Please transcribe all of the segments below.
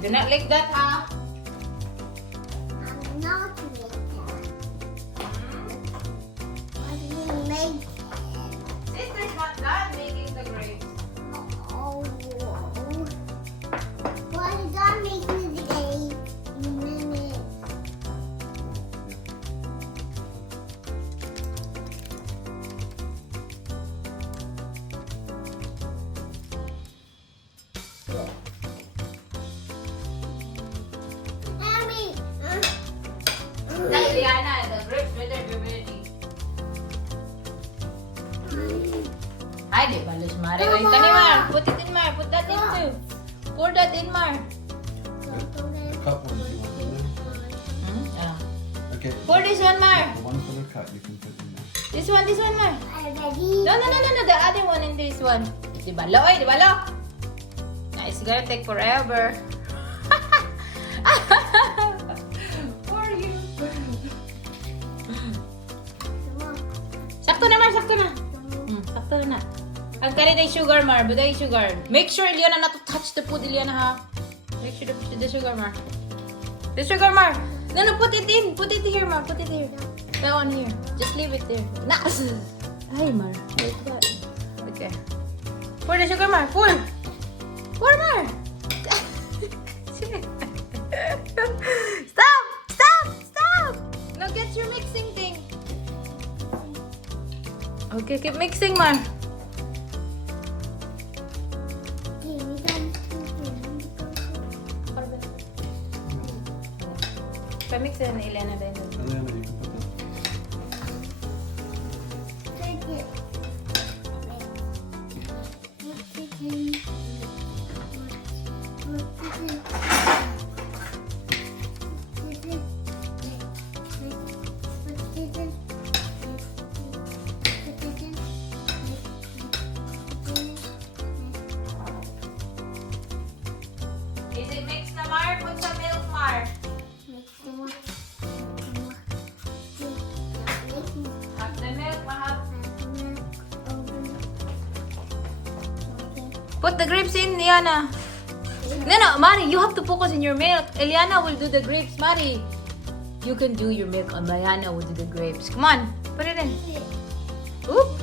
Do not like that, ha? I'm not make that. What do you make? Sister's not done making the grapes. Oh, what is that making today? Minute. Mommy. Tell Eliana, the grapes better be ready. Ay, di ba, Luz Mare? Ay, kani, Mar. Put it in, Mar. Put that in, too. Pour that in, Mar. The cut ones you want in there. Ano? Okay. Pour this one, Mar. The ones that are cut you can put in there. This one, Mar. Already. No. The other one in this one. Di balo, di balo. It's gonna take forever. For you. Sakto na, Mar. Sakto na. Sakto na. Ang kani na yung sugar, Mar. Buda yung sugar. Make sure, Eliana, not to touch the food, Eliana, ha? Make sure the sugar, Mar. The sugar, Mar. No, put it in. Put it here, Mar. Put it here. That one here. Just leave it there. Nas! Ay, Mar. Like that. Okay. Pour the sugar, Mar. Pour! Pour, Mar! Stop! Now get your mixing thing. Okay, keep mixing, Mar. Pa-mix na Eliana din. And then you can put that. Is it mixed na, Mar? Put some milk, Mar. Half the milk, mahal. Put the grapes in, Eliana. No, Mari, you have to focus on your milk. Eliana will do the grapes, Mari. You can do your milk, and Eliana will do the grapes. Come on, put it in. Oop.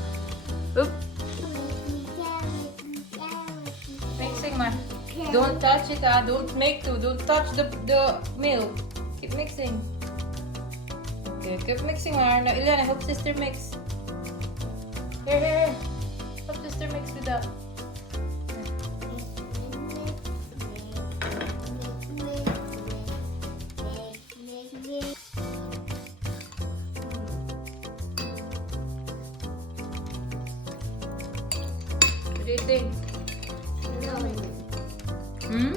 Mixing, Mar. Don't touch it, ah. Don't touch the milk. Keep mixing. Okay, keep mixing, Mar. Now, Eliana, help sister mix. Here. Help sister mix with that. What do you think? Hmm?